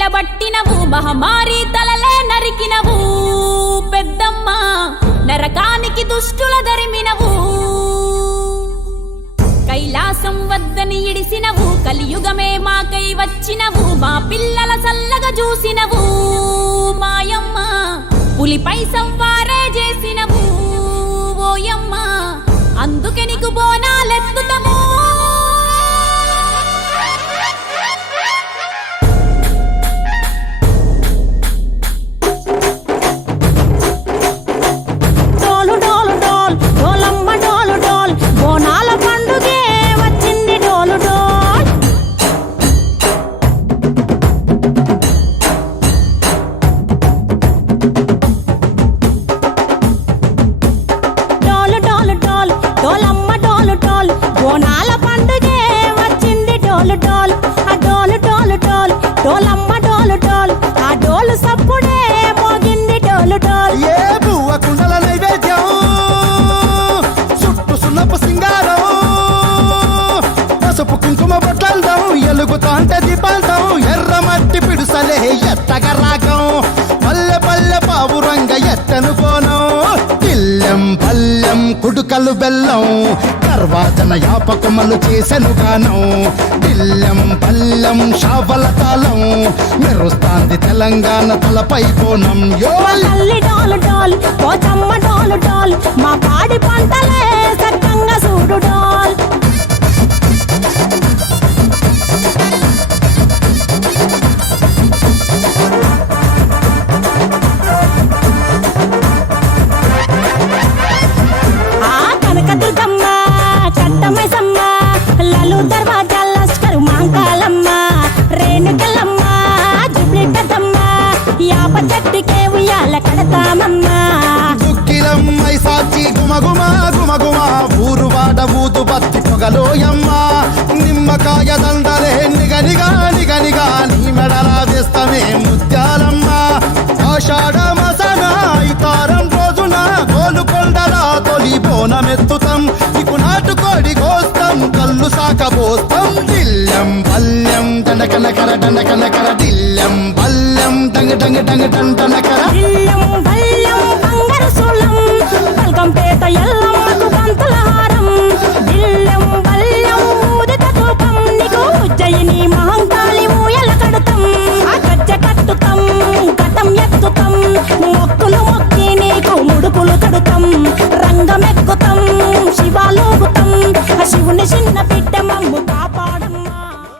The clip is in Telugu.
నిలబట్టినవు మహమారి తలలే నరికినవు పెద్దమ్మ నరకానికి దుష్టుల దరిమినవు కైలాసం వద్దని ఇడిసినవు కలియుగమే మాకై వచ్చినవు మా పిల్లల చల్లగా చూసినవు మాయమ్మ పులిపై సంవారే చేసినవు ఓయమ్మ అందుకే నీకు బోనాలెత్తుతము ఎలుగుతాంటే దీపాంతం ఎర్రమట్టి పిడుసలే ఎత్తగా రాగం పల్లె పల్లె పావురంగ ఎత్తను కోనం తిల్లెం పల్లెం కుడుకలు బెల్లం తర్వాతన యాపకమలు చేసెను గానం తిల్లెం పల్లెం షావల తాళం మెరుస్తాంది తెలంగాణ తలపై కోణం మా పాడి పంటలే సక్కంగా చూడు డాల్ చెట్టుకే ఉయ్యాల కడతామమ్మా దుక్కిలమ్మై సాచి గుమగుమ గుమగుమ ఊరు వాడ ఊదు బత్తి పొగలోయమ్మ నిమ్మకాయ దండలే నిగనిగా నిగనిగా నీ మెడలా వేస్తమే ముత్యాలమ్మ ఆషాఢ మసన ఇతారం రోజున గోలుకొండలా తొలి బోనమెత్తుతాం ఇకు నాటుకోడి కోస్తాం కళ్ళు సాకబోస్తాం దిల్లెం పల్లెం దండకనకర దండకనకర దిల్లెం పల్లెం డంగ డంగ డంగ డండనకర